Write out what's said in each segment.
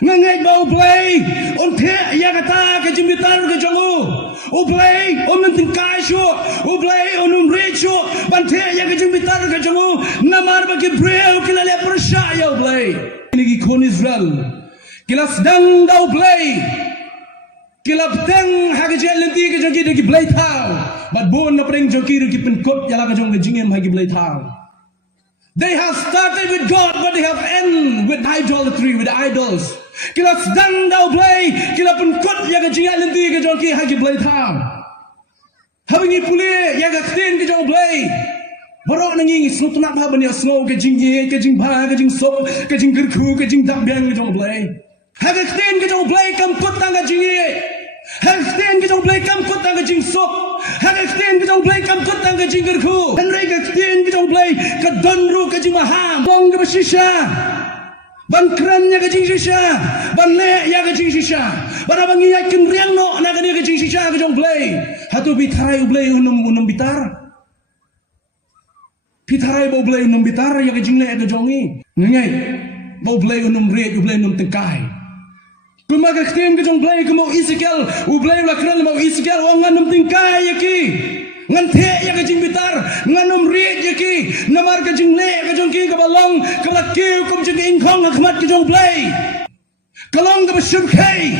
Ngangay ba Blei? Unte yakata ke jimbitar ke jongu. Blei onun tingkai shu. Blei onun rechu. Bante yak jimbitar ke jongu. Namar ba ke breu kila le persya ya Blei. Ini ki kon Israel. Kila sedang dau Blei. Kila petang hak jelenti ke jongi de ki bleithaw. But bon na preng jongi de ki penkot yala ke jong ke jingem hagi bleithaw. They have started with God, but they have ended with idolatry, with idols. Kila sedang dau Blei, kila penkot ya ke jingat lenti ke jongi hagi bleithaw. Habingi pule ya ke kten ke jong Blei. Borok nangi snut nak ba bani snow ke jingye, ke jing ba, ke jing sop, ke jing gerku, ke jing dambiang ke jong Blei. Hagi kten ke jong Blei kam kot tang ke jingye. Hagi kten ke jong Blei kam kot tang ke jing sop. Hagi kten ke jong Blei kam kot tang ke jing gerku. Henry ke kten ke jong Blei ke donru ke jing maham. Bong ke shisha. Ban kran ya ke jing shisha. Ban le ya ke jing shisha. Ban abang ya ken riang no na ke jing shisha ke jong Blei. Hatu bitharai Blei unum bitar. Pitharai bo Blei unum bitar ya ke jing le ke jongi. Ngai. Bo Blei unum re Blei unum tengkai. Kumaga kten ke jong Blei ke mau Ezekiel, Blei la kran mau Ezekiel ngan num tingkai ya ki. Ngan the ya ke jing bitar, ngan num re ya ki. Namar ke jing le ke jong ki ke balong, ke la kiu kum jing ingkhong khmat ke jong Blei. Kalong ke besyur kai.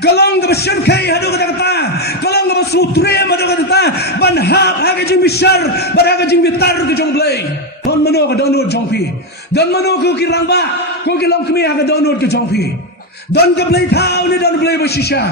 Kalong ke besyur kai hadu kata kata. Kalong ke besutre hadu kata kata. Ban hap ha ke jing bishar, ban ha ke jing bitar ke jong Blei. Don mano ke donut jong pi. Don mano ku ki rangba, ku ki long kmi ha ke donut ke jong pi. Don ke bleithaw ni don Blei bershisha.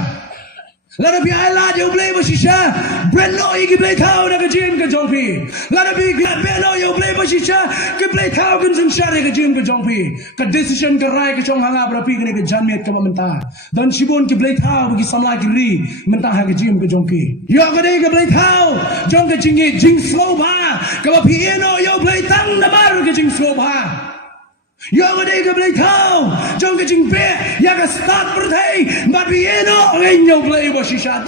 Lada pi ala je Blei bershisha. Breno iki bleithaw na ke jim ke jong pi. Lada pi beno yo Blei bershisha. Ke bleithaw kun sun shari ke jim ke jong pi. Ke decision ke rai ke chong hanga berapi ke ke janmet ke mentah. Don shibun ke bleithaw ki samla ki ri mentah ke jim ke jong pi. Yo ke dei ke bleithaw jong ke jingi jing slow ba. Ke pi eno yo bleitang na bar ke jing slow ba. Yang ada ke bleithaw, jom ke jing pe, yang ke start berthai, but we eno, ngai nyok Blei bershisha.